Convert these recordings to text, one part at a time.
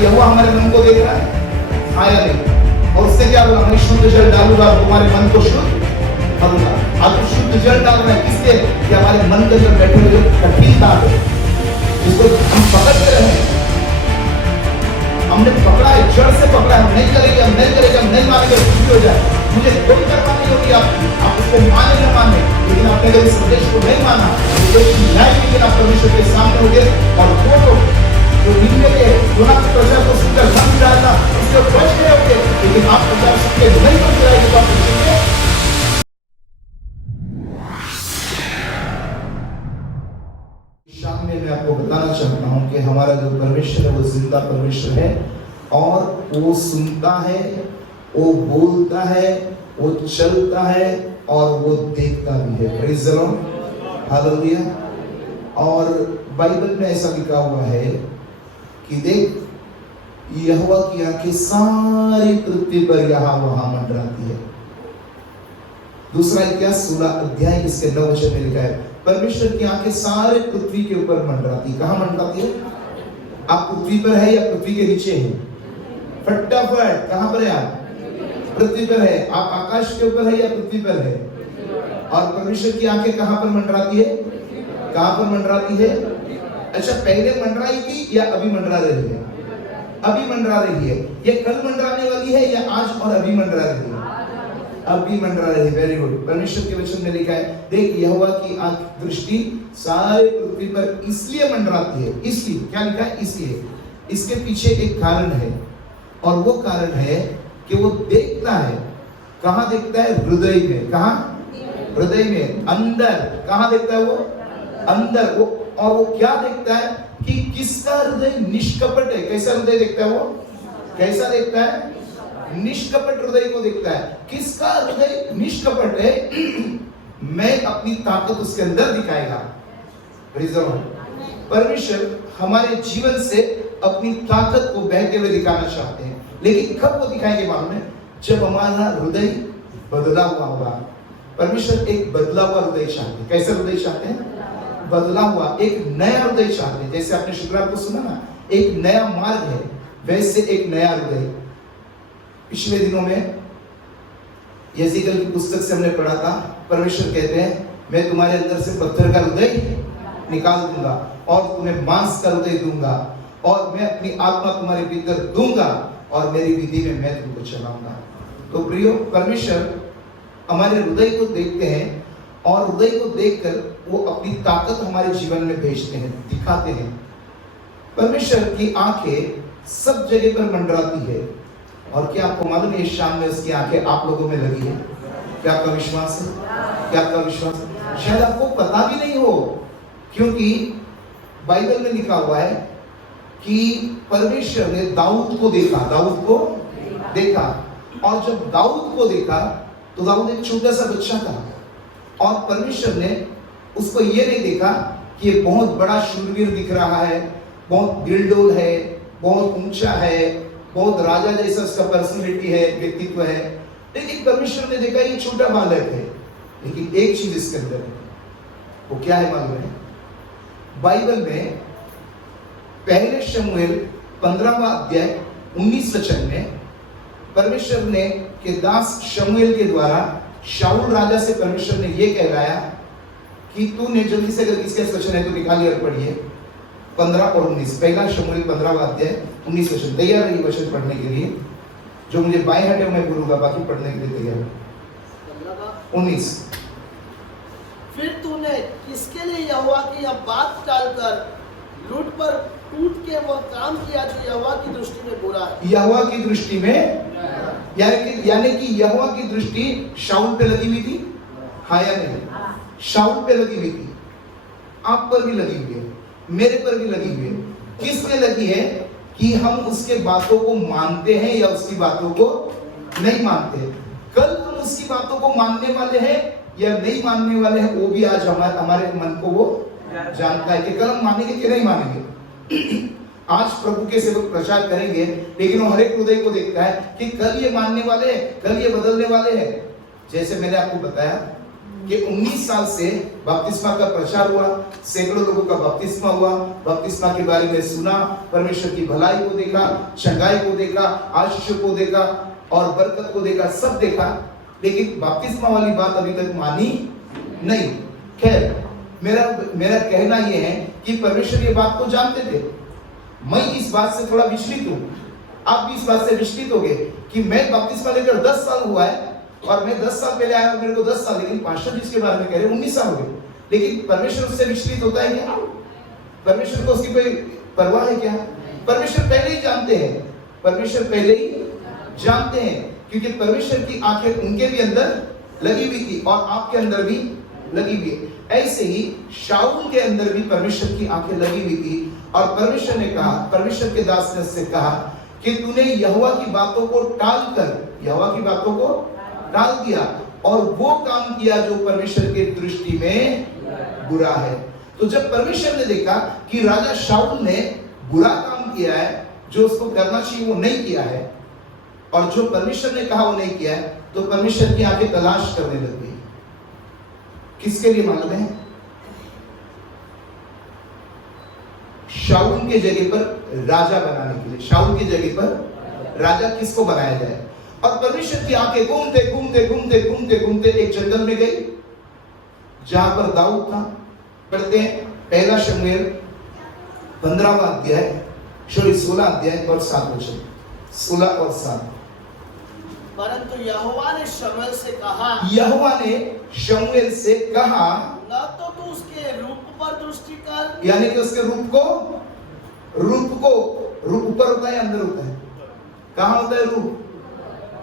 यहोवा हमारे मन को देख रहा है, हाँ या नहीं? और उससे क्या बोला, मैं शुद्ध जल डालूंगा तुम्हारे मन को शुद्ध करूंगा। अब तो शुद्ध जल डाल रहा है किससे? कि हमारे मन के अंदर बैठे हुए कठिनता है जिसको हम पकड़ते रहे, हमने पकड़ा है, जड़ से पकड़ा है, हम नहीं करेंगे, हम नहीं करेंगे, हम नहीं मानेंगे, कुछ भी हो जाए, मुझे कोई परवाह नहीं होगी आप उसको माने न माने, लेकिन आपने अगर इस संदेश को नहीं माना तो एक न्याय के दिन आप परमेश्वर के सामने होंगे। और वो लोग जो निंदे के गुनाह की प्रजा को सुनकर मन गिराया था उसके बच गए होंगे, लेकिन आप प्रजा सुनके नहीं बच जाएंगे तो आप पूछेंगे। शाम में मैं आपको बताना चाहता हूं कि हमारा जो परमेश्वर है वो जिंदा परमेश्वर है, और वो सुनता है, वो बोलता है, वो चलता है और वो देखता भी है। Praise the Lord, hallelujah. और बाइबल में ऐसा लिखा हुआ है कि देख, यहोवा की आंखें सारी पृथ्वी पर यहाँ वहां मंडराती है। दूसरा इतिहास 16 अध्याय इसके 9 वचन में लिखा है, परमेश्वर की आंखें सारे पृथ्वी के ऊपर मंडराती। कहां मंडराती है? आप पृथ्वी पर है या पृथ्वी के नीचे है? फटाफट, कहां पर है आप? पृथ्वी पर है। आप आकाश के ऊपर है या पृथ्वी पर है? और परमेश्वर की आंखें कहां पर मंडराती है? कहां पर मंडराती है? अच्छा, पहले मंडराई थी या अभी मंडरा रही है? अभी मंडरा रही है। ये कल मंडराने वाली है या आज और अभी मंडरा रही है? अभी मंडरा रही है। Very good. परमेश्वर के वचन में लिखा है, देख यहोवा की आंख दृष्टि सारे पृथ्वी पर इसलिए मंडराती है। इसलिए क्या लिखा है? इसलिए। इसके पीछे एक कारण है, और वो कारण है कि वो देखता है। कहां देखता है? हृदय में। कहां? हृदय में, अंदर। कहां देखता है वो? अंदर। वो और वो क्या देखता है कि किसका हृदय निष्कपट है। कैसा हृदय देखता है वो? कैसा देखता है? निष्कपट हृदय को देखता है। किसका हृदय निष्कपट है? मैं अपनी ताकत उसके अंदर दिखाएगा। परमेश्वर हमारे जीवन से अपनी ताकत को बहते हुए दिखाना चाहते हैं, लेकिन कब वो दिखाएंगे मालूम है? जब हमारा हृदय बदला हुआ होगा। परमेश्वर एक बदला हुआ हृदय चाहते हैं। कैसा हृदय चाहते हैं? बदला हुआ, एक नया हृदय चाहते हैं। जैसे आपने शुक्रवार को सुना ना, एक नया मार्ग है, वैसे एक नया हृदय। पिछले दिनों में यज़ेकिएल की पुस्तक से हमने पढ़ा था, परमेश्वर कहते हैं, मैं तुम्हारे अंदर से पत्थर का हृदय निकाल दूंगा और तुम्हें मांस का हृदय दूंगा, और मैं अपनी आत्मा तुम्हारे भीतर दूंगा और मेरी विधि में मैं तुमको चलाऊंगा। तो प्रियो, परमेश्वर हमारे हृदय को देखते हैं, और हृदय को देखकर वो अपनी ताकत हमारे जीवन में भेजते हैं, दिखाते हैं। परमेश्वर की आंखें सब जगह पर मंडराती है, और क्या आपको मालूम है इस शाम में उसकी आंखें आप लोगों में लगी है? क्या आपका विश्वास है? क्या आपका विश्वास है? शायद आपको पता भी नहीं हो, क्योंकि बाइबल में लिखा हुआ है कि परमेश्वर ने दाऊद को देखा। दाऊद को देखा, और जब दाऊद को देखा तो दाऊद एक छोटा सा बच्चा था, और परमेश्वर ने उसको ये नहीं देखा कि ये बहुत बड़ा शूरवीर दिख रहा है, बहुत दिलडोल है, बहुत ऊंचा है, बहुत राजा जैसा उसका पर्सनैलिटी है, व्यक्तित्व है। लेकिन परमेश्वर ने देखा ये छोटा बालक है, लेकिन एक चीज इसके अंदर है। वो क्या है मालूम है? बाइबल में पहले शमूएल 15वां अध्याय 19 वचन में परमेश्वर ने के दास शमूएल के द्वारा शाऊल राजा से परमेश्वर ने यह कहलाया कि तूने, जल्दी से अगर किसके वचन है तो निकालिए और पढ़िए 15 और 19। पहला शमूएल 15वां अध्याय 19 वचन। तैयार रहिए वचन पढ़ने के लिए। जो मुझे बाएं हाथ मैं बोलूंगा, बाकी पढ़ने के लिए तैयार। 19। फिर तूने किसके लिए यहोवा की यह बात टालकर लूट पर टूट के वह काम किया जो यहोवा की दृष्टि में बुरा है? यहोवा की दृष्टि में, यानी कि यहोवा की दृष्टि शाऊल पे लगी हुई थी, हाँ या नहीं? शाऊल पे लगी हुई थी, आप पर भी लगी हुई है, मेरे पर भी लगी हुई है। किस पे लगी है? कि हम उसके बातों को मानते हैं या उसकी बातों को नहीं मानते। कल हम उसकी बातों को मानने वाले हैं या नहीं मानने वाले हैं, वो भी आज हमारे मन को वो जानता है कि कल हम मानेंगे कि नहीं मानेंगे। आज प्रभु के सेवक प्रचार करेंगे, लेकिन वो हर एक हृदय को देखता है कि कल ये मानने वाले हैं, कल ये बदलने वाले हैं। जैसे मैंने आपको बताया कि 19 साल से बपतिस्मा का प्रचार हुआ, सैकड़ों लोगों का बपतिस्मा हुआ, बपतिस्मा के बारे में सुना, परमेश्वर की भलाई को देखा, चंगाई को देखा, आशीष को देखा और बरकत को देखा, सब देखा, लेकिन बपतिस्मा वाली बात अभी तक मानी नहीं। खैर, मेरा कहना यह है कि परमेश्वर ये बात को जानते थे। मैं इस बात से थोड़ा विचलित हूं, आप भी इस बात से विचलित हो गए कि मैं बपतिस्मा लेकर 10 साल हुआ है और मैं 10 साल पहले आया और मेरे को 10 साल, लेकिन पास्टर जिसके बारे में कह रहे हैं 19 साल हो गए, लेकिन परमेश्वर उससे विचलित होता है क्या? परमेश्वर को उसकी कोई परवाह है क्या? परमेश्वर पहले ही जानते हैं, परमेश्वर पहले ही जानते हैं, क्योंकि परमेश्वर की आंखें उनके भी अंदर लगी हुई थी और आपके अंदर भी लगी हुई है। ऐसे ही शाऊल के अंदर भी परमेश्वर की आंखें लगी हुई थी और परमेश्वर ने कहा, परमेश्वर के दास ने उससे कहा कि तूने यहोवा की बातों को टाल दिया और वो काम किया जो परमेश्वर के दृष्टि में बुरा है। तो जब परमेश्वर ने देखा कि राजा शाऊल ने बुरा काम किया है, जो उसको करना चाहिए वो नहीं किया है, और जो परमेश्वर ने कहा वो नहीं किया है, तो परमेश्वर की आंखें तलाश करने लग गई। किसके लिए मालूम है? शाऊल के जगह पर राजा बनाने के लिए। शाऊल की जगह पर राजा किसको बनाया जाए? और परमेश्वर की आंखें घूमते घूमते घूमते घूमते घूमते एक जंगल में गई जहां पर दाऊद था। पढ़ते हैं पहला शमूएल 15वां अध्याय 16 अध्याय और 7 वचन, 16 और 7। परंतु यहोवा ने शमूएल से कहा, यहोवा ने शमूएल से कहा, न तो तू उसके रूप पर दृष्टि कर, यानी कि उसके रूप ऊपर होता है, अंदर होता है? कहाँ होता है रूप?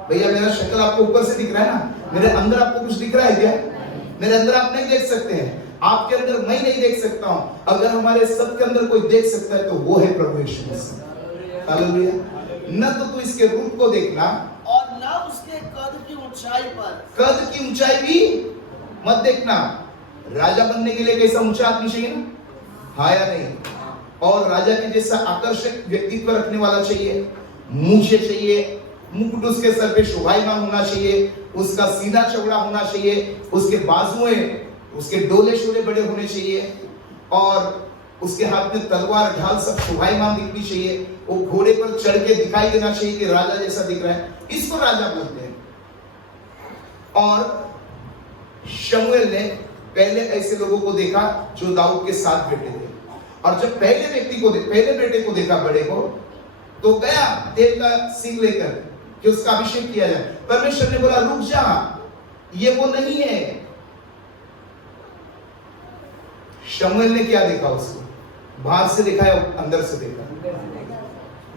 भैया मेरा शक्ल आपको ऊपर से दिख रहा है ना, मेरे अंदर आपको कुछ दिख रहा है क्या? मेरे अंदर आप नहीं देख सकते हैं, आपके अंदर मैं नहीं देख सकता हूं। अगर हमारे सबके अंदर कोई देख सकता है तो वो है प्रभु यीशु मसीह। हालेलुया। न तो तू इसके रूप को देखना और न उसके कद की ऊंचाई पर, कद की ऊंचाई भी मत देखना। राजा बनने के लिए कैसा ऊंचा आदमी चाहिए ना, हाँ या नहीं? और राजा के जैसा आकर्षक व्यक्तित्व रखने वाला चाहिए, मूछें चाहिए, मुकुट उसके सर पे शोभायमान होना चाहिए, उसका सीना चौड़ा होना चाहिए, उसके बाजुएं, उसके डोले शोले बड़े होने चाहिए, और उसके हाथ में तलवार ढाल सब शोभायमान दिखनी चाहिए, वो घोड़े पर चढ़ के दिखाई देना चाहिए कि राजा जैसा दिख रहा है, इसको राजा बोलते हैं। और शमूएल ने पहले ऐसे लोगों को देखा जो दाऊद के साथ बैठे थे, और जब पहले बेटे को देखा, बड़े को, तो गया तेल का सिंग लेकर कि उसका अभिषेक किया जाए। परमेश्वर ने बोला रुक जा, ये वो नहीं है। शमूएल ने क्या देखा? उसको बाहर से देखा या अंदर से देखा?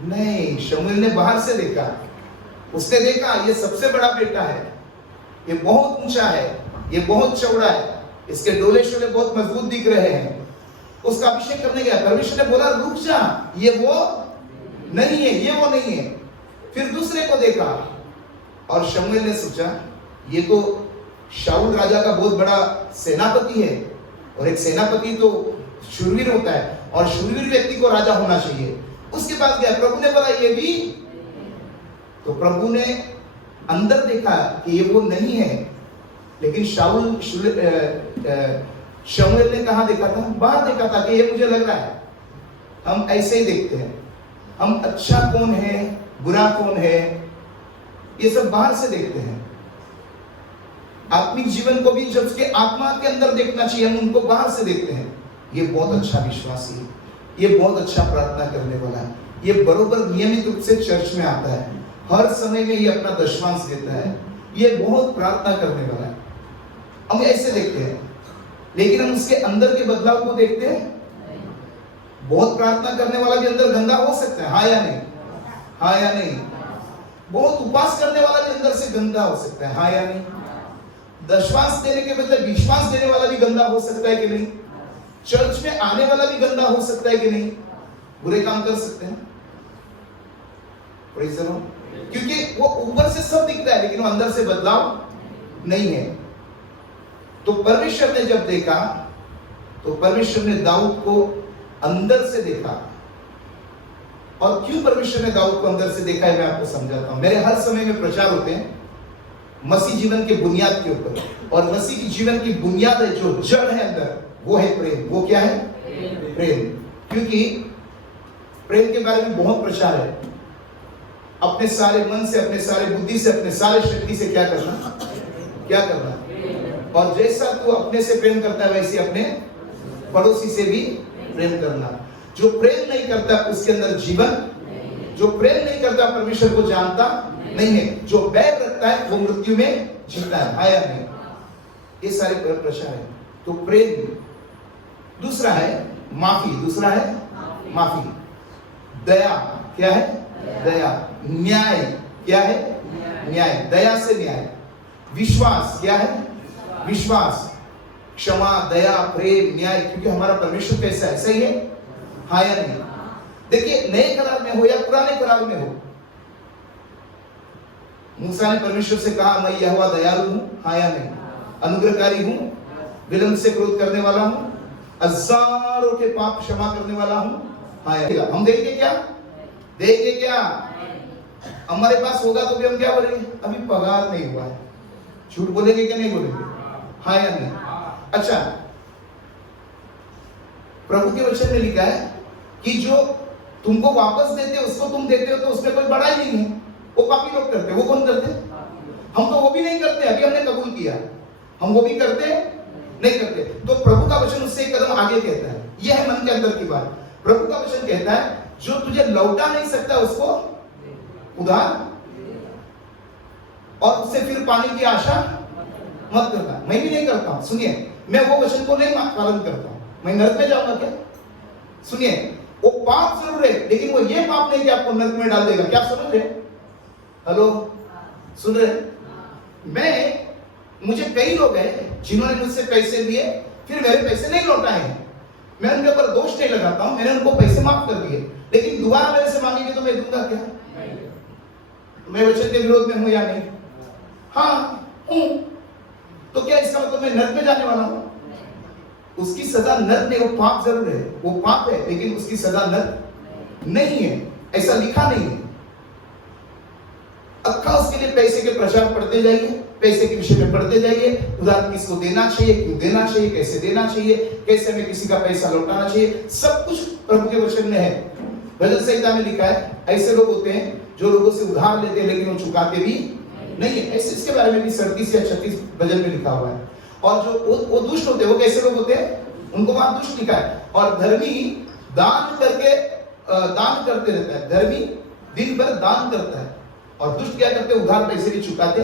नहीं, शमूएल ने बाहर से देखा। उसने देखा ये सबसे बड़ा बेटा है, ये बहुत ऊंचा है, ये बहुत चौड़ा है, इसके डोले शोले बहुत मजबूत दिख रहे हैं। उसका अभिषेक करने गया, परमेश्वर ने बोला रुक जा, ये वो नहीं है, ये वो नहीं है। फिर दूसरे को देखा और शमूएल ने सोचा ये तो शाऊल राजा का बहुत बड़ा सेनापति है, और एक सेनापति तो शूरवीर होता है, और शूरवीर व्यक्ति को राजा होना चाहिए। उसके पास गया, प्रभु ने बोला ये भी, तो प्रभु ने अंदर देखा कि ये वो नहीं है। लेकिन शमूएल ने कहा देखा था? बाहर देखा था कि ये मुझे लग रहा है। हम ऐसे ही देखते हैं, हम अच्छा कौन है बुरा कौन है ये सब बाहर से देखते हैं। आत्मिक जीवन को भी जब उसके आत्मा के अंदर देखना चाहिए, हम उनको बाहर से देखते हैं। ये बहुत अच्छा विश्वासी है, ये बहुत अच्छा प्रार्थना करने वाला है, ये बरोबर नियमित रूप से चर्च में आता है, हर समय में ये अपना दशमांश देता है, ये बहुत प्रार्थना करने वाला है। हम ऐसे देखते हैं, लेकिन हम उसके अंदर के बदलाव को देखते हैं। बहुत प्रार्थना करने वाला भी अंदर गंदा हो सकता है, हाँ या नहीं? हाँ या नहीं? बहुत उपास करने वाला भी अंदर से गंदा हो सकता है, हाँ या नहीं? दशमांश देने के बदले विश्वास देने वाला भी गंदा हो सकता है कि नहीं? चर्च में आने वाला भी गंदा हो सकता है कि नहीं? बुरे काम कर सकते हैं, क्योंकि वो ऊपर से सब दिखता है लेकिन वो अंदर से बदलाव नहीं है। तो परमेश्वर ने जब देखा तो परमेश्वर ने दाऊद को अंदर से देखा। और क्यों परमेश्वर ने दाऊद को अंदर से देखा है मैं आपको समझाता हूं। मेरे हर समय में प्रचार होते हैं, मसीह जीवन के बुनियाद के ऊपर, और मसीह की जीवन की बुनियाद है, जो जड़ है अंदर, वो है प्रेम। वो क्या है? प्रेम। क्योंकि प्रेम के बारे में बहुत प्रचार है। अपने सारे मन से, अपने सारे बुद्धि से, अपने सारे शक्ति से क्या करना? क्या करना? और जैसा तू अपने से प्रेम करता है वैसे अपने पड़ोसी से भी प्रेम करना। जो प्रेम नहीं करता उसके अंदर जीवन, जो प्रेम नहीं करता परमेश्वर को जानता नहीं है। जो बैर रखता है वो मृत्यु में जीता है। आया नहीं? ये सारे प्रश्न है। तो प्रेम। दूसरा है माफी। दूसरा है माफी। दया। क्या है? दया। न्याय। क्या है? न्याय। दया से न्याय। विश्वास। क्या है? विश्वास। क्षमा, दया, प्रेम, न्याय। क्योंकि हमारा परमेश्वर कैसा है? सही है? हाँ या नहीं? देखिए, नए करार में हो या पुराने करार में हो, मूसा ने परमेश्वर से कहा, मैं यहोवा दयालु हूं। हाँ या नहीं? अनुग्रहकारी हूं, विलंब से क्रोध करने वाला हूं, हजारों के पाप क्षमा करने वाला हूं। हाँ या नहीं? हम देंगे क्या? देंगे क्या? हमारे पास होगा तो भी हम क्या बोलेंगे? अभी पगार नहीं हुआ है। झूठ बोलेंगे क्या? नहीं बोलेंगे? हाँ या नहीं? अच्छा, प्रभु के वचन में लिखा है कि जो तुमको वापस देते हो उसको तुम देते हो, तो उसमें कोई बड़ाई नहीं है। वो पापी लोग करते हैं। वो कौन करते? हम तो वो भी नहीं करते। अभी हमने कबूल किया, हम वो भी करते नहीं करते। तो प्रभु का वचन उससे एक कदम आगे कहता है। यह है मन के अंदर की बात। प्रभु का वचन कहता है, जो तुझे लौटा नहीं सकता उसको उधार, और उससे फिर पाने की आशा मत करना। मैं भी नहीं करता हूं। सुनिए, मैं वो वचन को नहीं पालन करता हूं। मैं नरक में जाऊंगा क्या? सुनिए, वो पाप जरूर है, लेकिन वो ये पाप नहीं कि आपको नरक में डाल देगा। क्या आप समझ रहे? हेलो, सुन रहे? मुझे कई लोग हैं जिन्होंने मुझसे पैसे लिए, फिर मेरे पैसे नहीं लौटाए हैं। मैं उनके ऊपर दोष नहीं लगाता हूं, मैंने उनको पैसे माफ कर दिए, लेकिन दोबारा मेरे से मांगेंगे तो मैं दूंगा क्या? मैं वचन के विरोध में हूं या नहीं? हाँ हूं। तो क्या इसका मतलब मैं नरक में जाने वाला हूं? उसकी सजा नरक नहीं, वो पाप जरूर है, वो पाप है, लेकिन उसकी सजा नरक नहीं है। ऐसा लिखा नहीं है। अक्का उसके लिए पैसे के प्रचार पढ़ते जाइए, पैसे के विषय में पढ़ते जाइए, उधार किसको देना चाहिए, क्यों देना चाहिए, कैसे देना चाहिए, कैसे हमें किसी का पैसा लौटाना चाहिए, सब कुछ प्रभु के वचन में है। भजन संहिता में लिखा है, ऐसे लोग होते हैं जो लोगों से उधार लेते हैं लेकिन वो चुकाते भी नहीं है। ऐसे इसके बारे में भी 37 या 36 भजन में लिखा हुआ है। और जो वो दुष्ट होते हैं, वो कैसे लोग होते हैं? उनको वहां दुष्ट लिखा है। और धर्मी दान करके दान करते रहता है। धर्मी दिन भर दान करता है, और दुष्ट क्या करते हैं? उधार पैसे भी चुकाते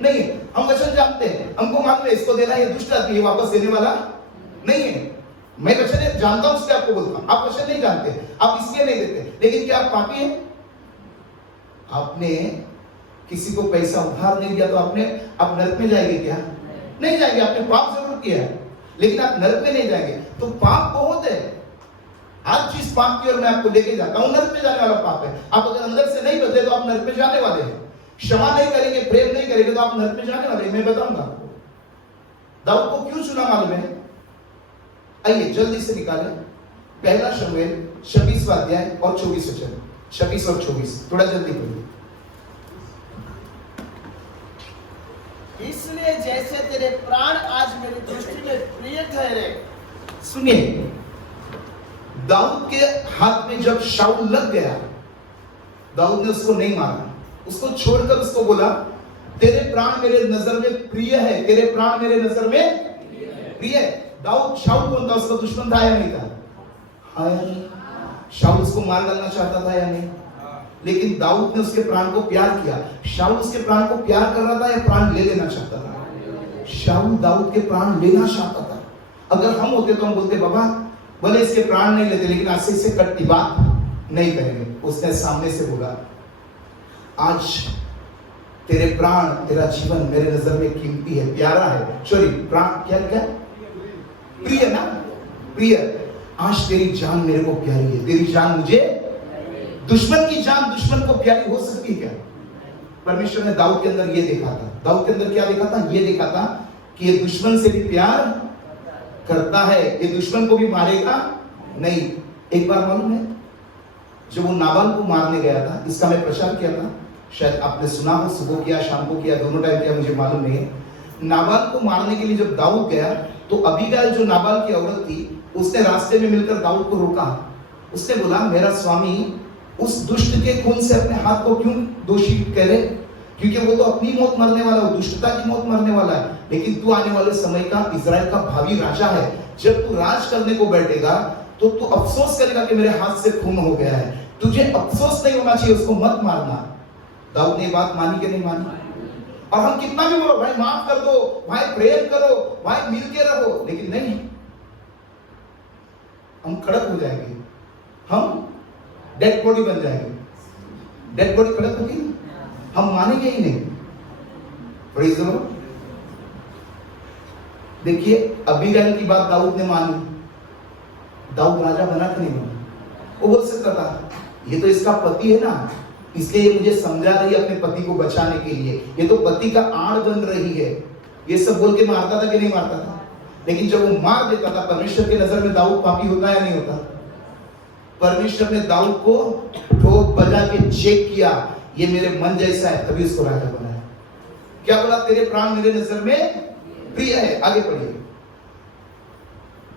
नहीं है। हम वचन जानते हैं, हमको मालूम है इसको देना, ये दुष्ट आदमी है, वापस देने वाला नहीं है। मैं वचन जानता हूं, इसलिए आपको बोलता हूं। आप वचन नहीं जानते, आप इसलिए नहीं देते। लेकिन क्या आप पापी हैं? आपने किसी को पैसा उधार नहीं दिया तो आप नरक में जाएंगे क्या? नहीं जाएंगे। आपने पाप जरूर किया है, लेकिन आप नरक में नहीं जाएंगे। तो पाप बहुत है। आज जिस पाप की ओर मैं आपको लेके जाता हूं, नरक में जाने वाला पाप है। आप अगर अंदर से नहीं बदले तो आप नरक में जाने वाले हैं। क्षमा नहीं करेंगे, प्रेम नहीं करेंगे, तो आप नरक में जाने वाले हैं। मैं बताऊंगा आपको दाऊद को क्यों चुना, मालूम है? आइए जल्दी से निकालें। पहला शमूएल 26वां अध्याय और 24 वचन। 26 और 24 थोड़ा जल्दी करिए। इसलिए जैसे तेरे प्राण आज मेरी दृष्टि में प्रिय ठहरे। सुनिए, दाऊद के हाथ में जब शाऊल लग गया, दाऊद ने उसको नहीं मारा, उसको छोड़कर उसको बोला, तेरे प्राण मेरे नजर में प्रिय है, तेरे प्राण मेरे नजर में प्रिय है। दाऊद, शाऊल कौन था? उसका दुश्मन था या नहीं था? हाँ या नहीं? शाऊल उसको मार डालना चाहता था या नहीं? लेकिन दाऊद ने उसके प्राण को प्यार किया। शाऊल उसके प्राण को प्यार कर रहा था या प्राण ले लेना चाहता था? शाऊल दाऊद के प्राण लेना चाहता था। अगर हम होते तो हम बोलते, बाबा बोले इसके प्राण नहीं लेते, लेकिन आज से कटती बात नहीं करेंगे। उसने सामने से बोला, आज तेरे प्राण, तेरा जीवन मेरे नजर में कीमती है, प्यारा है। सॉरी, प्राण क्या क्या? प्रिय ना? प्रिय। आज तेरी जान मेरे को प्यारी है, तेरी जान मुझे। दुश्मन की जान दुश्मन को प्यारी हो सकती है क्या? परमेश्वर ने दाऊद के अंदर ये देखा था। दाऊद के अंदर क्या देखा था? ये देखा था कि ये दुश्मन से भी प्यार करता है, ये दुश्मन को भी मारेगा नहीं। एक बार मालूम है, जब वो नाबाल को मारने गया था, इसका मैं प्रचार किया था, शायद आपने सुना हो, सुबह किया शाम को किया, दोनों टाइम किया, मुझे मालूम नहीं है। नाबाल को मारने के लिए जब दाऊद गया तो अबीगाल जो नाबाल की औरत थी उसने रास्ते में मिलकर दाऊद को रोका। उसने बोला, मेरा स्वामी उस दुष्ट के खून से अपने हाथ को क्यों दोषी कह रहे? क्योंकि वो तो अपनी मौत मरने वाला, वो दुष्टता की मौत मरने वाला है, लेकिन तू आने वाले समय का इजराइल का भावी राजा है। जब तू राज करने को बैठेगा तो तू अफसोस करेगा कि मेरे हाथ से खून हो गया है। तुझे अफसोस नहीं होना चाहिए, उसको मत मारना। दाऊद ने बात मानी कि नहीं मानी? और हम कितना भी बोलो, भाई माफ कर दो, भाई प्रेयर करो, भाई मिलके रहो, लेकिन नहीं, हम खड़क हो जाएंगे, हम डेड बॉडी बन जाएंगे। डेड बॉडी खड़क होगी, हम मानेंगे ही नहीं। Praise the Lord. देखिए, अबीगाइल की बात दाऊद ने मानी, दाऊद राजा बना कि नहीं बना? वो बोल सकता था, ये तो इसका पति है ना, इसलिए ये मुझे समझा रही है अपने पति को बचाने के लिए, ये तो पति का आड़ बन रही है, ये सब बोल के मारता था कि नहीं मारता था? लेकिन जब वो मार देता था, परमेश्वर की नजर में दाऊद पापी होता या नहीं होता? परमेश्वर ने दाऊद को ठोक बजा के चेक किया, ये मेरे मन जैसा है, तभी उसको राजा बनाया। क्या बोला? तेरे प्राण मेरे नजर में प्रिय है। आगे पढ़िए।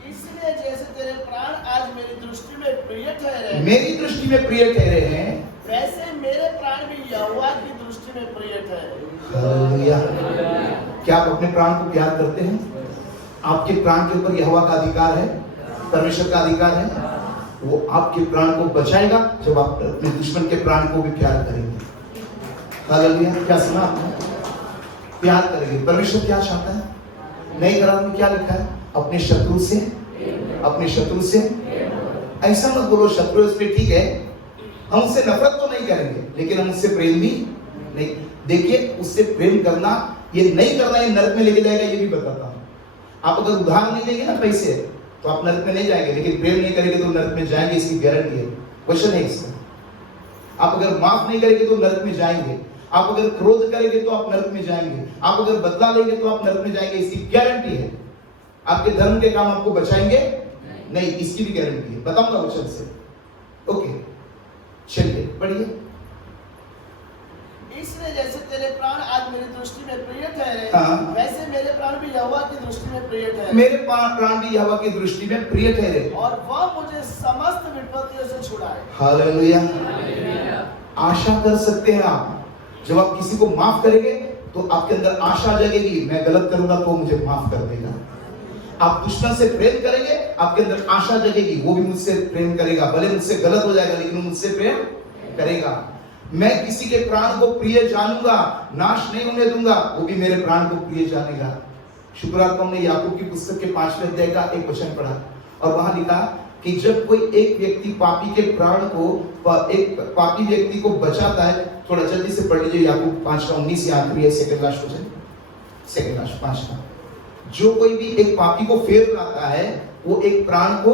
इसलिए जैसे तेरे प्राण आज मेरी दृष्टि में प्रिय ठहरे, मेरी दृष्टि में प्रिय ठहरे हैं, वैसे मेरे प्राण भी यहोवा की दृष्टि में प्रिय ठहरे। हालेलुया। क्या आप अपने प्राण को प्यार करते हैं? आपके प्राण के ऊपर यहोवा का अधिकार है, परमेश्वर का अधिकार है। वो आपके प्राण को बचाएगा जब आप अपने दुश्मन के प्राण को भी प्यार करेंगे। हालेलुया। क्या सुना आपने? प्यार करेंगे। परमेश्वर क्या चाहता है? नई करार में क्या लिखा है? अपने शत्रु से, अपने शत्रु से। ऐसा मत बोलो शत्रु उस पे ठीक है, हम उससे नफरत तो नहीं करेंगे, लेकिन हम उससे प्रेम भी नहीं। देखिए, उससे प्रेम करना, ये नहीं करना, ये नरक में लेके जाएगा, ये भी बताता हूं। आप अगर उधार नहीं लेंगे ना पैसे, तो आप नरक में नहीं जाएंगे, लेकिन प्रेम नहीं करेंगे तो नरक में जाएंगे, इसकी गारंटी है। क्वेश्चन है इसका। आप अगर माफ नहीं करेंगे तो नरक में जाएंगे, आप अगर क्रोध करेंगे तो आप नरक में जाएंगे, आप अगर बदला लेंगे तो आप नरक में जाएंगे, इसकी गारंटी है। आपके धर्म के काम आपको बचाएंगे नहीं, इसकी भी गारंटी है। बताऊंगा वचन से। ओके, चलिए पढ़िए। इसलिए जैसे तेरे प्राण आज मेरी दृष्टि में प्रिय ठहरे, हाँ। वैसे मेरे प्राण भी यहोवा की दृष्टि में प्रिय ठहरे। मेरे प्राण भी यहोवा की दृष्टि में प्रिय ठहरे, और वह मुझे समस्त विपत्तियों से छुड़ाए। हालेलुया। आशा कर सकते हैं आप, जब आप किसी को माफ करेंगे तो आपके अंदर आशा जगेगी, मैं गलत करूंगा तो मुझे माफ कर देगा। आप दुश्मन से प्रेम करेंगे, आपके अंदर आशा जगेगी, वो भी मुझसे प्रेम करेगा, भले मुझसे गलत हो जाएगा लेकिन वो मुझसे प्रेम करेगा। मैं किसी के प्राण को प्रिय जानूंगा, नाश नहीं होने दूंगा, वो भी मेरे प्राण को प्रिय जानेगा। शुक्रवार को हमने याकूब की पुस्तक के 5वें अध्याय का एक वचन पढ़ा और वहां लिखा कि जब कोई एक व्यक्ति पापी के प्राण को, एक पापी व्यक्ति को बचाता है, थोड़ा जल्दी से पढ़ लीजिए याकूब 5:19 या आखिरी है, सेकंड लास्ट वचन, सेकंड लास्ट 5 का। जो कोई भी एक पापी को फेर लाता है वो एक प्राण को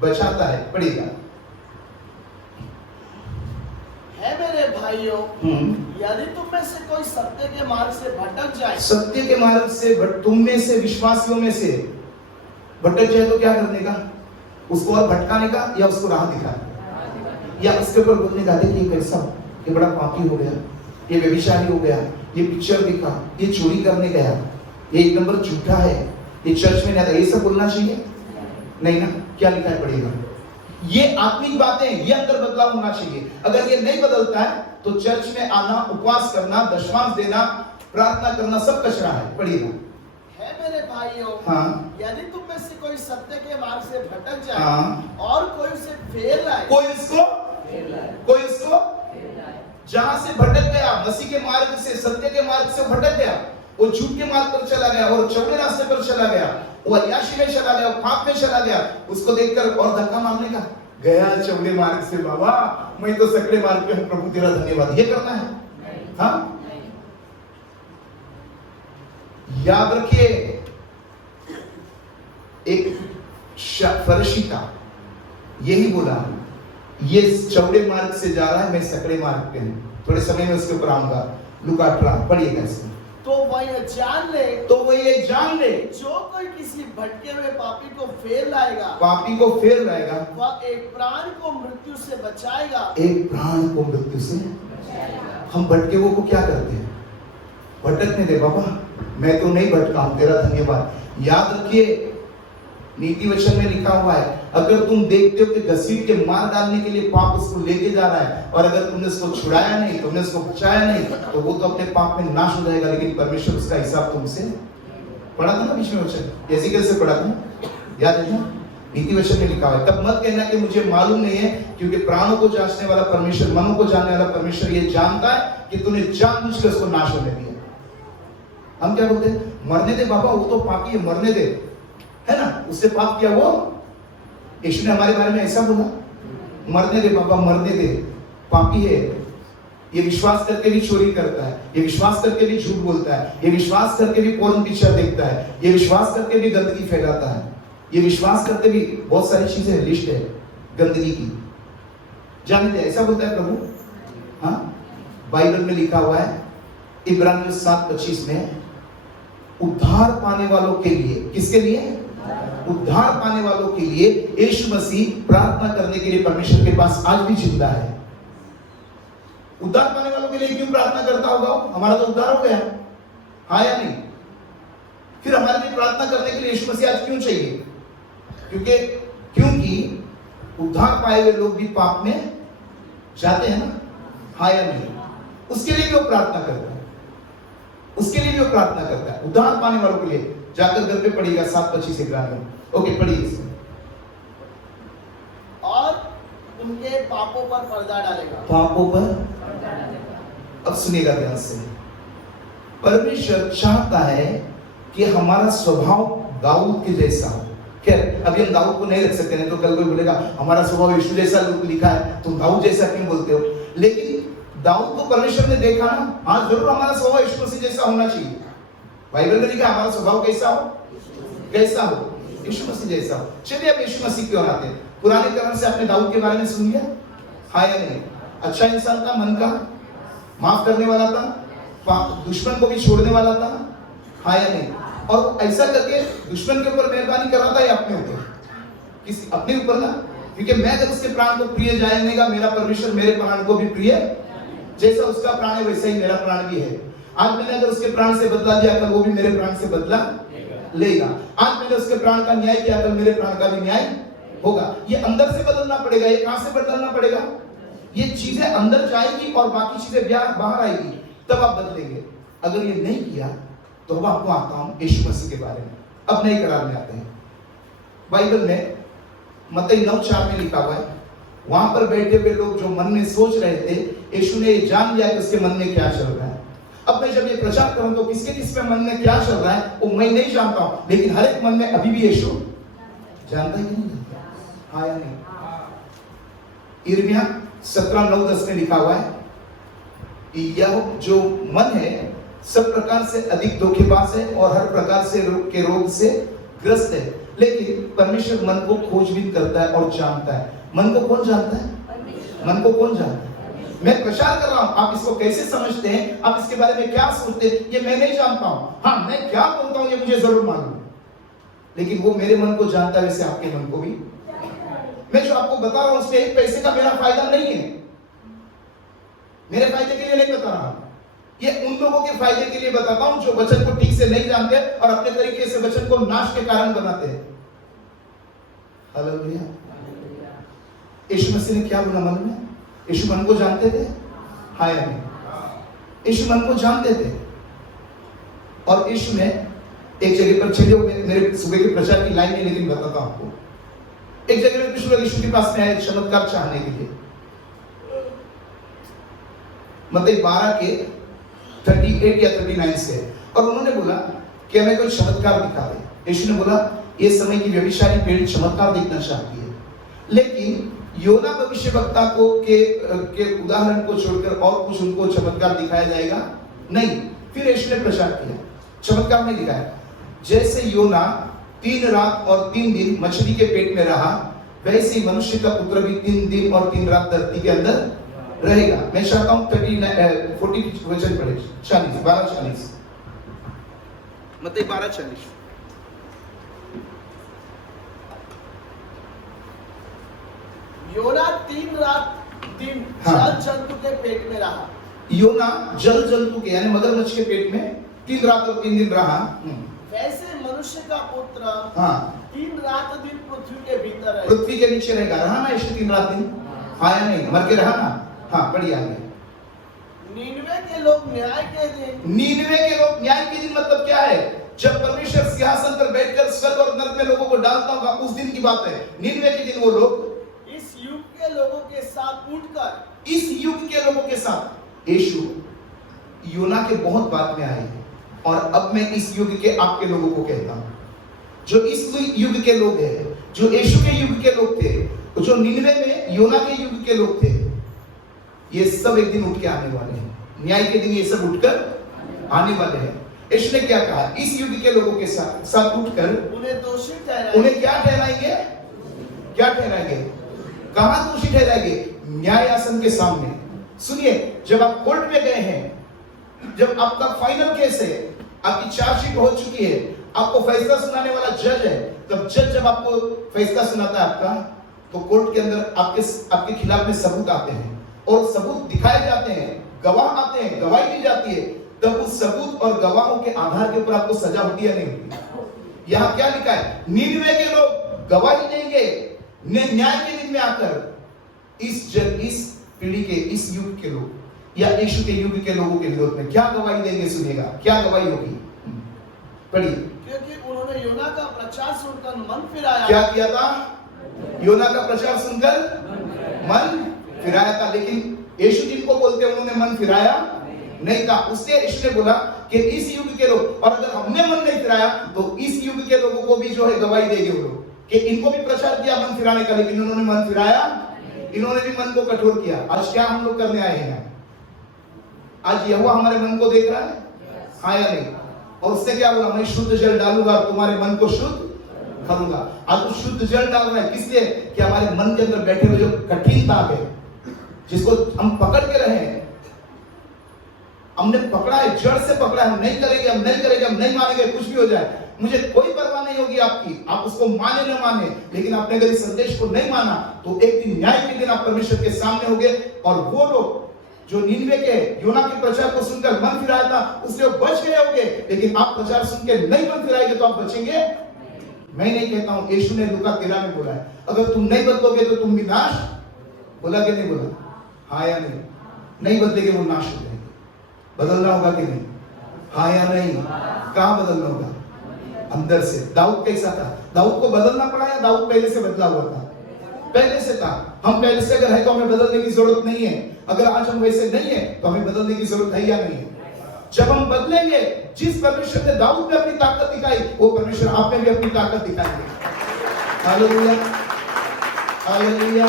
बचाता है। पढ़िएगा। है मेरे भाइयों, यदि तुम में से कोई सत्य के मार्ग से भटक जाए, सत्य के मार्ग से तुम में से, विश्वासियों में से भटक जाए तो क्या करने का? उसको और भटकाने का, या उसको राह दिखाने, या उसके ऊपर बोलने का, देखिए कैसा, ये बड़ा पापी हो गया, ये व्यभिचारी हो गया, ये पिक्चर दिखा, ये चोरी करने गया, ये एक नंबर झूठा है, ये चर्च में नहीं आता, ये सब बोलना चाहिए नहीं ना? क्या लिखा है? पढ़िएगा। ये आत्मिक बातें, ये अंदर बदलाव होना चाहिए। अगर ये नहीं बदलता है तो चर्च में आना, उपवास करना, दशमांश देना, प्रार्थना करना सब कचरा है। पढ़िएगा। है मेरे भाइयों, हाँ। यदि तुम में से कोई सत्य के मार्ग से भटक जाए, हाँ। और कोई उसे फेर लाए, कोई इसको जहां से भटक गया, मसीह के मार्ग से, सत्य के मार्ग से भटक गया, वो झूठ के मार्ग पर चला गया और चौड़े रास्ते पर चला गया, वो अय्याशी में चला गया, पाप में चला गया, उसको देखकर और धक्का मारने का, गया चौड़े मार्ग से, बाबा मैं तो सकड़े मार्ग पे हूं, प्रभु तेरा धन्यवाद, ये करना है? हाँ, याद रखिए, एक फरीसी था, यही बोला, ये चौड़े मार्ग से जा रहा है, मैं सकड़े मार्ग पे हूं। थोड़े समय में उसके ऊपर आऊंगा। लूका 18 पढ़िएगा इसमें। तो वह ये जान ले, जो कोई किसी भटके हुए पापी को फेर लाएगा, वह एक प्राण को मृत्यु से बचाएगा, हम भटके हुए को क्या करते हैं? भटकने दे बाबा, मैं तो नहीं भटका हूं, तेरा धन्यवाद। याद रखिए नीति वचन में लिखा हुआ है, अगर तुम देखते हो कि घसीट के मार डालने के लिए पाप उसको लेके जा रहा है, और अगर तुमने उसको छुड़ाया नहीं, तुमने उसको बचाया नहीं, तो वो तो अपने पाप में नाश हो जाएगा, लेकिन परमेश्वर उसका हिसाब तुमसे पढ़ा था ना बीच में वचन, एजिकल से पढ़ा था, याद है ना? नीति वचन में लिखा हुआ है। तब मत कहना कि मुझे मालूम नहीं है, क्योंकि प्राणों को जांचने वाला परमेश्वर, मनों को जानने वाला परमेश्वर ये जानता है कि तूने जानबूझकर उसको नाश होने दिया। हम क्या बोलते हैं? मरने दे बाबा, वो तो पापी है, मरने दे, है ना? उससे पाप किया वो। यीशु ने हमारे बारे में ऐसा बोला, मरने दे बाबा, मरने दे, पापी है, ये विश्वास करके भी चोरी करता है, ये विश्वास करके भी झूठ बोलता है, ये विश्वास करके भी पोर्न पिक्चर देखता है, ये विश्वास करके भी गंदगी फैलाता है, ये विश्वास करते भी बहुत सारी चीजें, लिस्ट है गंदगी की, जानते हैं? ऐसा बोलता है प्रभु। हाँ, बाइबल में लिखा हुआ है इब्रानियों 7:25 में, उद्धार पाने वालों के लिए, किसके लिए? उद्धार पाने वालों के लिए यीशु मसीह प्रार्थना करने के लिए परमेश्वर के पास आज भी जिंदा है। उद्धार पाने वालों के लिए क्यों प्रार्थना करता होगा? हमारा तो उद्धार हो गया, हाँ या नहीं? फिर हमारे लिए प्रार्थना करने के लिए यीशु मसीह आज क्यों चाहिए? क्योंकि उद्धार पाए हुए लोग भी पाप में जाते हैं ना, हाँ या नहीं? उसके लिए भी वो प्रार्थना करता है, उसके लिए भी वो प्रार्थना करता है, उद्धार पाने वालों के लिए। जाकर घर पे पढ़िएगा 7:25 इब्रानियों। ओके, पढ़िए। और उनके पापों पर पर्दा डालेगा, पापों पर। अब सुनिएगा ध्यान से, परमेश्वर चाहता है कि हमारा स्वभाव दाऊद के जैसा हो। खैर अभी हम दाऊद को नहीं रख सकते, नहीं तो कल कोई बोलेगा हमारा स्वभाव यीशु जैसा लिखा है, तुम दाऊद जैसा क्यों बोलते हो? लेकिन दाऊद को परमेश्वर ने देखा ना, हाँ जरूर हमारा स्वभाव यीशु मसीह जैसा होना चाहिए। बाइबल में लिखा हमारा स्वभाव कैसा हो? कैसा हो? यीशु मसीह जैसा हो। चलिए अब यीशु मसीह क्यों आते हैं? पुराने कर्म से आपने दाऊद के बारे में सुन लिया, हाँ या नहीं? अच्छा इंसान था, मन का माफ करने वाला था, दुश्मन को भी छोड़ने वाला था, हाँ या नहीं? और ऐसा करके दुश्मन के ऊपर मेहरबानी कर रहा था या अपने ऊपर? किस अपने ऊपर ना, क्योंकि मैं अगर उसके प्राण को प्रिय जानेगा, मेरा परमेश्वर मेरे प्राण को भी प्रिय, जैसा उसका प्राण है वैसा ही मेरा प्राण भी है। आज मैंने अगर उसके प्राण से बदला दिया, कल वो भी मेरे प्राण से बदला लेगा। आज मैंने उसके प्राण का न्याय किया, कल मेरे प्राण का भी न्याय होगा। ये अंदर से बदलना पड़ेगा। ये कहां से बदलना पड़ेगा? ये चीजें अंदर जाएगी और बाकी चीजें बाहर आएगी, तब आप बदलेंगे। अगर ये नहीं किया तो अब आपको आता हूं यीशु मसीह के बारे में। अब नए करार में आते हैं। बाइबल में मत्ती 9:4 में लिखा हुआ है, वहां पर बैठे हुए लोग जो मन में सोच रहे थे, यीशु ने ये जान लिया कि उसके मन में क्या चल रहा है। अब मैं जब ये प्रचार करूं तो किसके किसके मन में क्या चल रहा है वो मैं नहीं जानता हूं, लेकिन हर एक मन में अभी भी यीशु जानता है कि नहीं? हाँ या नहीं? यिर्मयाह 17:9-10 में लिखा हुआ है, यह जो मन है सब प्रकार से अधिक धोखेबाज है और हर प्रकार से के रोग से ग्रस्त है, लेकिन परमेश्वर मन को खोजबीन करता है और जानता है। मन को कौन जानता है? मन को कौन जानता है? मैं प्रचार कर रहा हूं, आप इसको कैसे समझते हैं, आप इसके बारे में क्या सोचते हैं, ये मैं नहीं जानता हूं। हाँ, मैं क्या बोलता हूं ये मुझे जरूर मालूम, लेकिन वो मेरे मन को जानता है, वैसे आपके मन को भी। मैं जो आपको बता रहा हूं उसमें एक पैसे का मेरा फायदा नहीं है, मेरे फायदे के लिए नहीं बता रहा, ये उन लोगों के फायदे के लिए बताता हूं जो वचन को ठीक से नहीं जानते और अपने तरीके से वचन को नाश के कारण बनाते हैं। हालेलुया। यीशु मसीह ने क्या बोला मन में? यीशु मन को जानते थे, हाँ या नहीं? यीशु मन को जानते थे। और यीशु ने एक जगह पर, चलिए मेरे सुबह के प्रचार की लाइन है लेकिन बताता हूं आपको। एक जगह में कुछ लोग यीशु के पास में आए चमत्कार चाहने के लिए। मत्ती 12 के 38 या 39 से, और उन्होंने बोला कि हमें कोई चमत्कार दिखा दे। यीशु ने बोला ये समय की व्यभिचारी पीढ़ी चमत्कार देखना चाहती है, लेकिन योना भविष्यवक्ता को के उदाहरण को छोड़कर और कुछ उनको चमत्कार दिखाया जाएगा नहीं। फिर यीशु ने प्रचार किया, चमत्कार नहीं दिखाया। जैसे योना 3 रात और 3 दिन मछली के पेट में रहा, वैसे ही मनुष्य का पुत्र भी 3 दिन और 3 रात धरती के अंदर रहेगा। मैं चाहता हूं 40 वचन पढ़े, 12:40 मत्ती 12:40। योना 3 रात दिन जल जंतु के पेट में रहा। योना जल जंतु के यानी मगरमच्छ के पेट में 3 रात और 3 दिन रहा। वैसे मनुष्य का पुत्र हाँ 3 रात दिन पृथ्वी के भीतर है। पृथ्वी के नीचे रहेगा। रहा ना यीशु 3 रात दिन? हाँ या नहीं? मर के रहा ना? हाँ पढ़िए आगे। नीनवे के लोग न्याय के दिन, नीनवे के लोग न्याय के दिन मतलब क्या है? जब परमेश्वर सिंहासन पर बैठकर स्वर्ग और नरक में लोगों को डालता होगा, उस दिन की बात है। नीनवे के दिन वो लोग इस युग के लोगों के साथ उठकर, इस युग के लोगों के साथ, यीशु योना के बहुत बाद में आए हैं और अब मैं इस युग के आपके लोगों को कहता हूं, जो इस युग के लोग हैं, जो यीशु के युग के लोग थे, जो निनवे में योना के युग के लोग थे, ये सब एक दिन उठ के आने वाले हैं। न्याय के दिन ये सब उठकर आने वाले हैं। यीशु ने क्या कहा? इस युग के लोगों के साथ उठकर उन्हें दोषी ठहराएंगे। उन्हें क्या ठहराएंगे? क्या ठहराएंगे? कहां दोषी ठहराएंगे? न्याय आसन के सामने। सुनिए, जब आप कोर्ट में गए हैं, जब आपका फाइनल केस है, आपकी चार्जशीट हो चुकी है, आपको फैसला सुनाने वाला जज है, तब जज जब आपको फैसला सुनाता है आपका, तो कोर्ट के अंदर आपके खिलाफ में सबूत आते हैं और सबूत दिखाए जाते हैं, गवाह आते हैं, गवाही दी जाती है। तब उस सबूत और गवाहों के आधार के ऊपर आपको सजा होती है नहीं होती? यहां क्या लिखा है? निनवे के लोग गवाही देंगे न्याय के दिन में आकर इस पीढ़ी के, इस युग के लोग या यीशु के युग के लोगों के विरोध में क्या गवाही देंगे? सुनिएगा क्या गवाही होगी, पढ़िए। क्योंकि उन्होंने योना का प्रचार सुनकर मन फिराया। क्या किया था? योना का प्रचार सुनकर मन फिराया था। लेकिन यीशु जिनको बोलते हैं उन्होंने मन फिराया नहीं था। उससे यीशु ने बोला कि इस युग के लोग, और अगर हमने मन नहीं फिराया तो इस युग के लोगों को भी जो है गवाही देंगे वो लोग कि इनको भी प्रचार किया मन फिराने का, लेकिन उन्होंने मन फिराया, इन्होंने भी मन को कठोर किया। आज क्या हम लोग करने आए हैं? आज यहोवा हमारे मन को देख रहा है, हाँ या नहीं? और उसने क्या बोला? मैं शुद्ध जल डालूंगा, तुम्हारे मन को शुद्ध करूंगा। आज तो शुद्ध जल डाल रहा है, किसलिए? कि हमारे मन के अंदर बैठे हुए जो कठिनता है, जिसको हम पकड़ के रहे हैं, हमने पकड़ा है, जड़ से पकड़ा है, हम नहीं करेंगे, हम नहीं करेंगे, हम नहीं मानेंगे, कुछ भी हो जाए, मुझे कोई परवाह नहीं होगी आपकी, आप उसको माने न माने। लेकिन आपने अगर इस संदेश को नहीं माना तो एक दिन न्याय के दिन आप परमेश्वर के सामने होंगे। और वो लोग जो निनवे के योना के प्रचार को सुनकर मन फिराया था, उससे बच गए होंगे, लेकिन आप प्रचार सुन के नहीं मन फिराएंगे तो आप बचेंगे? मैं नहीं कहता हूं, यीशु ने लूका 13 में बोला है, अगर तुम नहीं बदलोगे तो तुम भी नाश, बोला कि नहीं बोला? हाँ या नहीं? नहीं बदलेंगे वो नाश हो जाएंगे। बदलना होगा कि नहीं? हाँ या नहीं? कहां बदलना होगा? अंदर से। दाऊद कैसा था? दाऊद को बदलना पड़ा या दाऊद पहले से बदला हुआ था? पहले से था। हम पहले से अगर है तो हमें बदलने की जरूरत नहीं है। अगर आज हम वैसे नहीं है तो हमें बदलने की जरूरत है या नहीं है? जब हम बदलेंगे, जिस परमेश्वर ने दाऊद में अपनी ताकत दिखाई, वो परमेश्वर आप में भी अपनी ताकत दिखाएंगे। Hallelujah, hallelujah.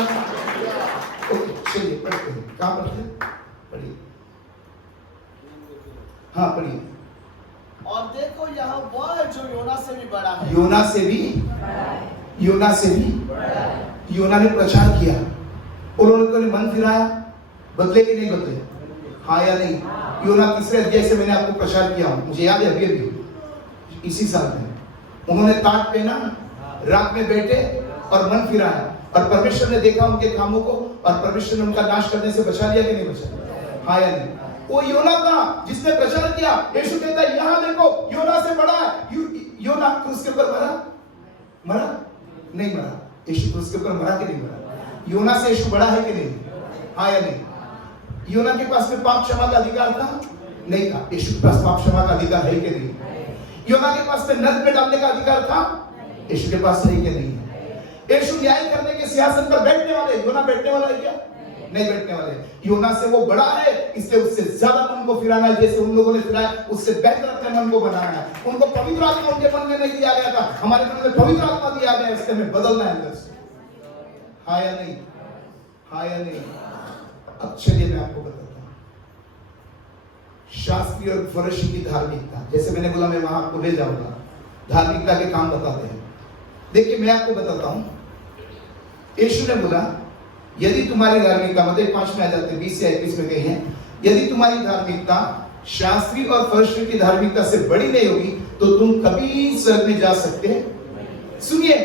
ओके, चलिए पढ़ते हैं। कहां पढ़ते हैं? पढ़िए। हाँ पढ़िए। और देखो यहाँ वह है जो योना से भी बड़ा है। योना से भी, योना से भी, योना ने प्रचार किया, उन्होंने मन फिराया, बदले कि नहीं बदले? हाँ या नहीं? योना 3 अध्याय से मैंने आपको प्रचार किया हूं, मुझे याद है अभी इसी साल में। उन्होंने ताज पहना, रात में बैठे और मन फिराया, और परमेश्वर ने देखा उनके कामों को, और परमेश्वर ने उनका नाश करने से बचा लिया कि नहीं बचा? हाँ या नहीं? वो योना था जिसने प्रचार किया। यीशु कहता है यहां देखो योना से बड़ा है। योना क्रूस के ऊपर मरा नहीं मरा? यीशु क्रूस के ऊपर मरा कि नहीं मरा? योना से यीशु बड़ा है कि नहीं? हाँ या नहीं? योना के पास में पाप क्षमा का अधिकार था? नहीं था। यीशु के पास पाप क्षमा का अधिकार है कि नहीं? योना के पास में नरक में डालने का अधिकार था? यीशु के पास है कि नहीं है? यीशु न्याय करने के सिंहासन पर बैठने वाले, योना बैठने वाला है क्या? नहीं बैठने वाले। योना से वो बड़ा है, इसलिए उससे ज्यादा मन को फिराना है। जैसे उन लोगों ने फिराया, उससे बेहतर अपने मन को बनाना है। उनको पवित्र आत्मा उनके मन में नहीं दिया गया था, हमारे मन में पवित्र आत्मा दिया गया है, इससे हमें बदलना है अंदर से। हाँ या नहीं? हाँ या नहीं? अब चलिए मैं आपको बताता हूं शास्त्रीय और फरीसी की धार्मिकता। जैसे मैंने बोला मैं वहां आपको ले जाऊंगा, धार्मिकता के काम बताते हैं। देखिए मैं आपको बताता हूं, यीशु ने बोला यदि तुम्हारी धार्मिकता, मतलब 5 में आ जाते 20 से 21 में कही है, यदि तुम्हारी धार्मिकता शास्त्री और फरीसी की धार्मिकता से बड़ी नहीं होगी तो तुम कभी स्वर्ग में जा सकते? सुनिए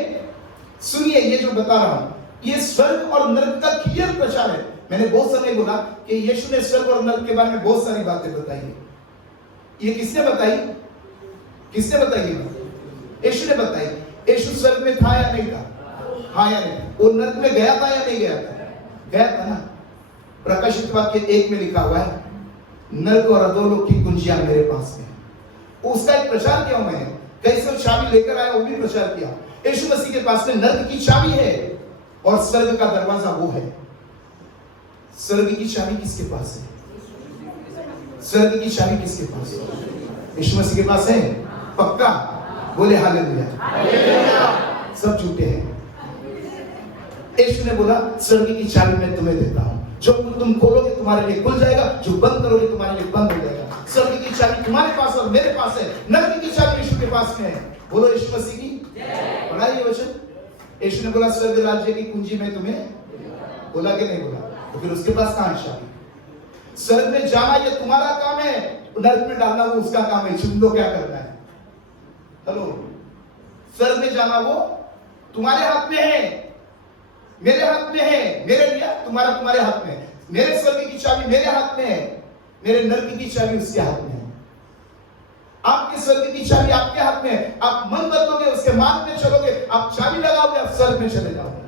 सुनिए, ये जो बता रहा हूं ये स्वर्ग और नरक का क्लियर प्रचार है। मैंने बहुत समय बोला कि यीशु ने स्वर्ग और नरक के बारे में बहुत सारी बातें बताई है। ये किसने बताई? किसने बताई? यीशु ने बताई। यीशु स्वर्ग में था या नहीं था? हाँ या नहीं? वो नरक में गया था या नहीं गया था? गया था ना। प्रकाशित वाक्य 1 में लिखा हुआ है, नरक और अधोलोक की कुंजियां मेरे पास में। उसका एक प्रचार किया मैंने, कैसे वो चाबी लेकर आया वो भी प्रचार किया। यीशु मसीह के पास में नरक की चाबी है और स्वर्ग का दरवाजा वो है। स्वर्ग की चाबी किसके पास है? स्वर्ग की चाबी किसके पास है? यीशु मसीह के पास है। पक्का बोले हालेलुया। सब झूठे हैं। यीशु ने बोला स्वर्ग की चाबी मैं तुम्हें देता हूं, जो तुम खोलोगे तुम्हारे लिए खुल जाएगा, जो बंद करोगे तुम्हारे लिए बंद हो जाएगा। स्वर्ग की चाबी तुम्हारे पास और मेरे पास है, नरक की चाबी यीशु के पास में है। बोलो यीशु मसीह की जय। पढ़ा ये वचन। यीशु ने बोला स्वर्ग राज्य की कुंजी मैं तुम्हें, बोला कि नहीं बोला? तो फिर उसके पास कहां है चाबी? स्वर्ग में जाना ये तुम्हारा काम है, नरक में डालना वो उसका काम है। चुन लो क्या करना है। हेलो, स्वर्ग में जाना वो तुम्हारे हाथ में है, मेरे हाथ में है। मेरे लिए तुम्हारा तुम्हारे हाथ में है। मेरे स्वर्ग की चाबी मेरे हाथ में है, मेरे नरक की चाबी उसके हाथ में है। आपके स्वर्ग की चाबी आपके हाथ में है। आप मन बदलोगे, उसके मार्ग में चलोगे, आप चाबी लगाओगे, आप स्वर्ग में चले जाओगे।